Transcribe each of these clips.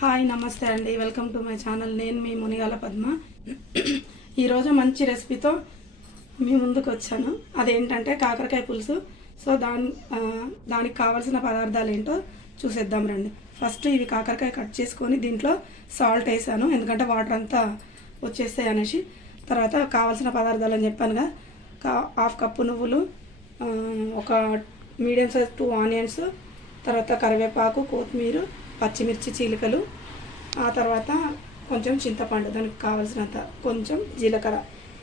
Hi నమస్తే అండి, welcome to my channel. నేను మీ మునిగాల పద్మ. ఈరోజు మంచి రెసిపీతో మీ ముందుకు వచ్చాను. అదేంటంటే కాకరకాయ పులుసు. సో దానికి కావాల్సిన పదార్థాలు ఏంటో చూసేద్దాం రండి. ఫస్ట్ ఇవి కాకరకాయ కట్ చేసుకొని దీంట్లో సాల్ట్ వేసాను, ఎందుకంటే వాటర్ అంతా వచ్చేస్తాయి అనేసి. తర్వాత కావాల్సిన పదార్థాలు అని చెప్పానుగా, హాఫ్ కప్పు నువ్వులు, ఒక మీడియం సైజ్ 2 ఆనియన్స్, తర్వాత కరివేపాకు, కొత్తిమీర, పచ్చిమిర్చి చీలికలు, ఆ తర్వాత కొంచెం చింతపండు, దానికి కావాల్సినంత, కొంచెం జీలకర్ర.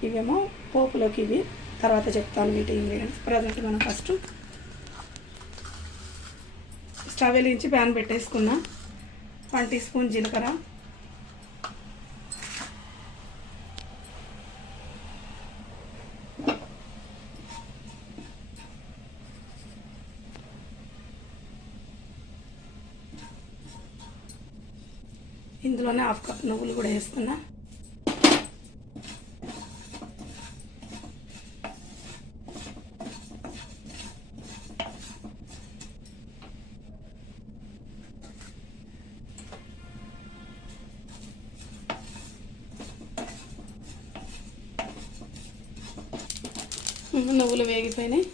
ఇవేమో పోపులోకి ఇవి తర్వాత చెప్తాను వీటి ఇంగ్రీడియంట్స్. ప్రజెంట్ మనం ఫస్ట్ స్టవ్ వెలిగించి ప్యాన్ పెట్టేసుకున్నా. 1 టీ స్పూన్ జీలకర్ర, ఇందులోనే హాఫ్ కప్ నువ్వులు కూడా వేస్తున్నా. నువ్వులు వేగిపోయినాయి.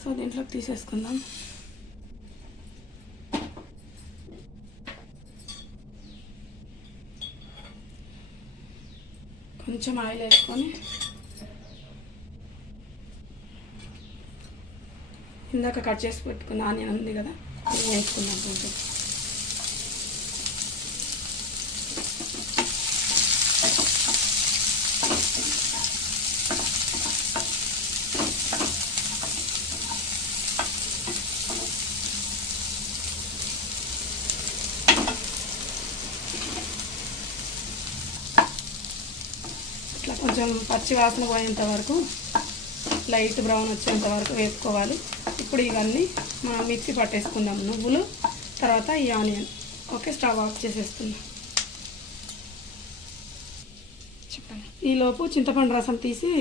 సో దీంట్లోకి తీసేసుకుందాం. కొంచెం ఆయిల్ వేసుకొని ఇందాక కట్ చేసి పెట్టుకున్న ఆనియన్ ఉంది కదా, అది వేసుకుందాం. కొంచెం కొంచెం పచ్చి వాసన పోయేంత వరకు, లైట్ బ్రౌన్ వచ్చేంత వరకు వేపుకోవాలి. ఇప్పుడు ఇవన్నీ మనం మిక్సీ పట్టేసుకుందాం, నువ్వులు తర్వాత ఈ ఆనియన్. ఓకే, స్టవ్ ఆఫ్ చేసేస్తున్నాం. చెప్పండి. ఈలోపు చింతపండు రసం తీసి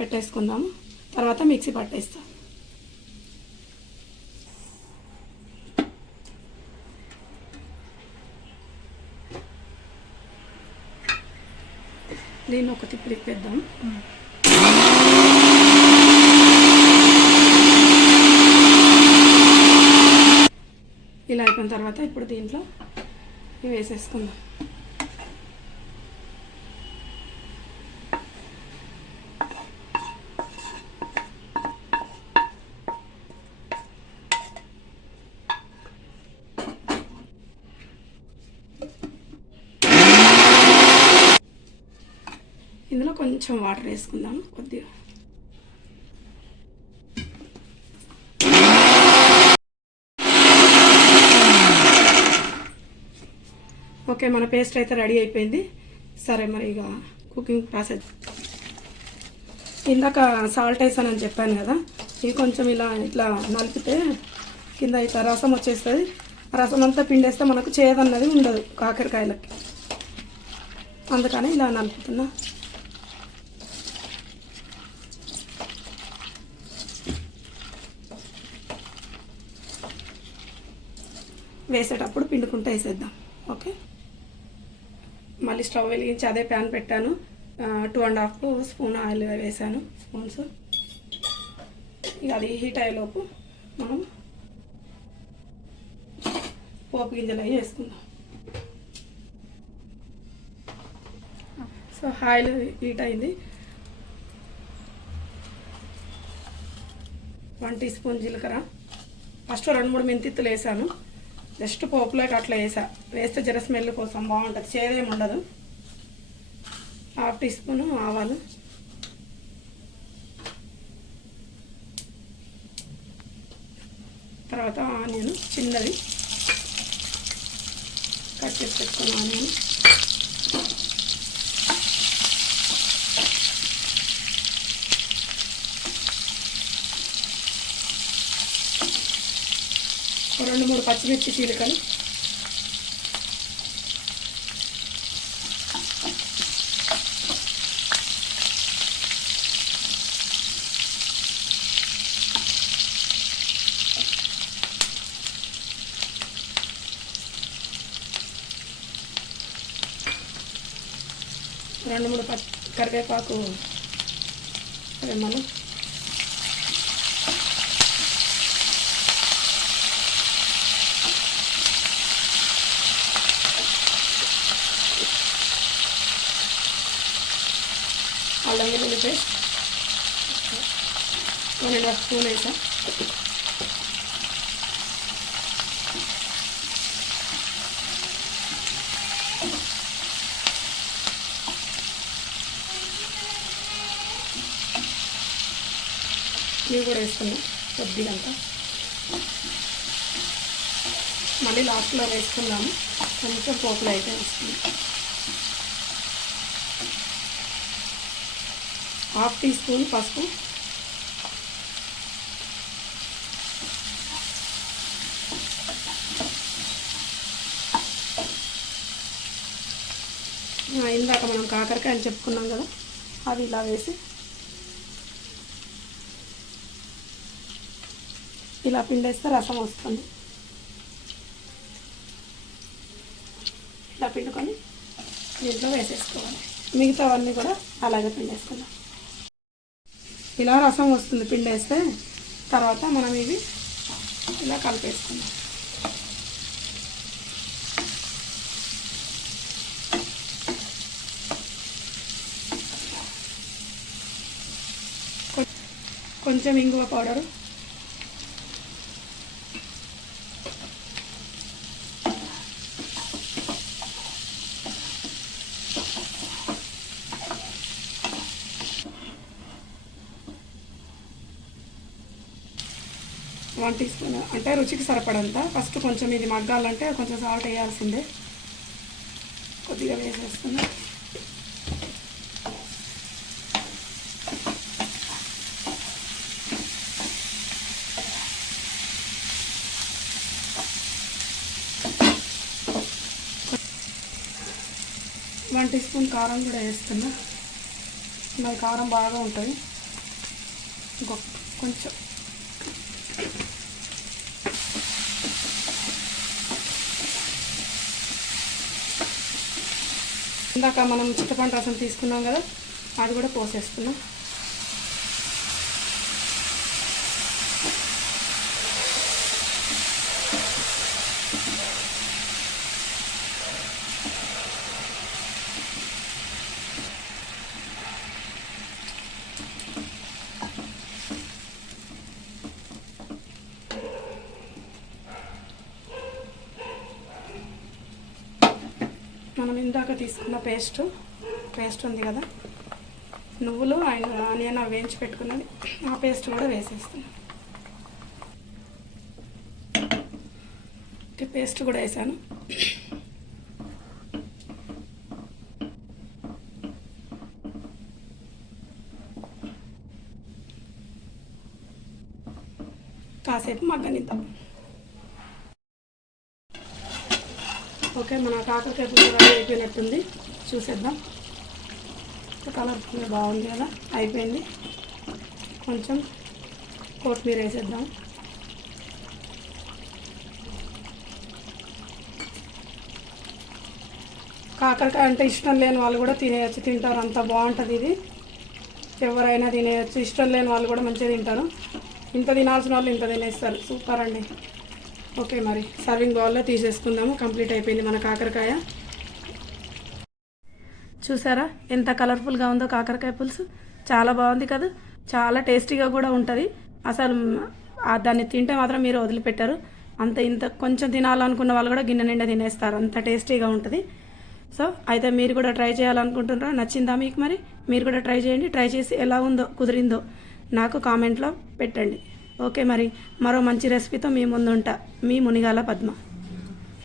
పెట్టేసుకుందాము, తర్వాత మిక్సీ పట్టేస్తాం. దీన్ని ఒక తిప్పి తిప్పేద్దాం. ఇలా అయిపోయిన తర్వాత ఇప్పుడు దీంట్లో ఇవి వేసేసుకుందాం. ఇందులో కొంచెం వాటర్ వేసుకుందాం, కొద్దిగా. ఓకే, మన పేస్ట్ అయితే రెడీ అయిపోయింది. సరే, మరి ఇక కుకింగ్ ప్రాసెస్. ఇందాక సాల్ట్ వేసానని చెప్పాను కదా, ఇది కొంచెం ఇట్లా నలిపితే కింద ఇట్లా రసం వచ్చేస్తుంది. రసం అంతా పిండేస్తే మనకు చేదన్నది ఉండదు కాకరకాయలకి, అందుకని ఇలా నలుపుతున్నా. వేసేటప్పుడు పిండుకుంటూ వేసేద్దాం. ఓకే, మళ్ళీ స్టవ్ వెలిగించి అదే ప్యాన్ పెట్టాను. 2.5 స్పూన్ ఆయిల్ వేసాను, స్పూన్స్. ఇక అది హీట్ అయ్యేలోపు మనం పోపు గింజలు అవి వేసుకుందాం. సో ఆయిల్ హీట్ అయింది. 1 టీ స్పూన్ జీలకర్ర, ఫస్ట్ 2-3 మెంతిత్తులు వేసాను. జస్ట్ పోపులోకి అట్లా వేస్తే జర స్మెల్ కోసం బాగుంటుంది, చేదేమి ఉండదు. 1/2 టీ స్పూను ఆవాలు, తర్వాత ఆనియన్ చిన్నది కట్ చేసి పెట్టుకున్న ఆనియన్, ఒక 2-3 పచ్చిమిర్చి చీలికలు, 2-3 కరివేపాకు రెమ్మలు, అల్లం వెల్లుల్లి పేస్ట్ 1.5 స్పూన్ వేసాం. ఇవి కూడా వేసుకున్నాం కొద్దిగా. మళ్ళీ లాస్ట్లో వేసుకున్నాము, కొంచెం పోపులు అయితే వేసుకున్నాం. 1/2 టీ స్పూన్ పసుపు, ఇందాక మనం కాకరకాయ అని చెప్పుకున్నాం కదా, అవి ఇలా వేసి ఇలా పిండేస్తే రసం వస్తుంది. ఇలా పిండుకొని దీంట్లో వేసేసుకోవాలి. మిగతావన్నీ కూడా అలాగే పిండేసుకుందాం. ఇలా రసం వస్తుంది పిండేస్తే. తర్వాత మనం ఇవి ఇలా కలిపేసుకుందాం. కొంచెం ఇంగువ పౌడరు, వన్ టీ స్పూన్, అంటే రుచికి సరిపడంత. ఫస్ట్ కొంచెం ఇది మగ్గాలంటే కొంచెం సాల్ట్ వేయాల్సిందే. కొద్దిగా వేసేస్తున్నా. వన్ టీ స్పూన్ కారం కూడా వేస్తున్నా. మరి కారం బాగా ఉంటుంది. కొంచెం ఇందాక మనం చింతపండు రసం తీసుకున్నాం కదా, అది కూడా పోసేస్తున్నాం. మనం ఇందాక తీసుకున్న పేస్ట్ ఉంది కదా, నువ్వులు ఆనియన్ వేయించి పెట్టుకున్నది, ఆ పేస్ట్ కూడా వేసేస్తాను. పేస్ట్ కూడా వేసాను. కాసేపు మగ్గనిద్దాం. ఓకే, మన కాకరకాయ పులుసు రెడీ అయిపోయినట్టుంది. చూసేద్దాం. కలర్ఫుల్గా బాగుంది కదా, అయిపోయింది. కొంచెం కొత్తిమీర వేసేద్దాం. కాకరకాయ అంటే ఇష్టం లేని వాళ్ళు కూడా తినేయచ్చు, తింటారు. అంత బాగుంటుంది ఇది. ఎవరైనా తినేయచ్చు. ఇష్టం లేని వాళ్ళు కూడా మంచిగా తింటారు. ఇంత తినాల్సిన వాళ్ళు ఇంత తినేస్తారు. సూపర్ అండి. ఓకే, మరి సర్వింగ్ బౌల్లో తీసేసుకుందాము. కంప్లీట్ అయిపోయింది మన కాకరకాయ. చూసారా ఎంత కలర్ఫుల్గా ఉందో కాకరకాయ పులుసు. చాలా బాగుంది కదా, చాలా టేస్టీగా కూడా ఉంటుంది. అసలు దాన్ని తింటే మాత్రం మీరు వదిలిపెట్టారు. ఇంత కొంచెం తినాలనుకున్న వాళ్ళు కూడా గిన్నె నిండా తినేస్తారు. అంత టేస్టీగా ఉంటుంది. సో అయితే మీరు కూడా ట్రై చేయాలనుకుంటున్నారా? నచ్చిందా మీకు? మరి మీరు కూడా ట్రై చేయండి. ట్రై చేసి ఎలా ఉందో, కుదిరిందో నాకు కామెంట్లో పెట్టండి. ఓకే, మరి మరో మంచి రెసిపీతో మీ ముందుంటా. మీ మునిగాల పద్మ.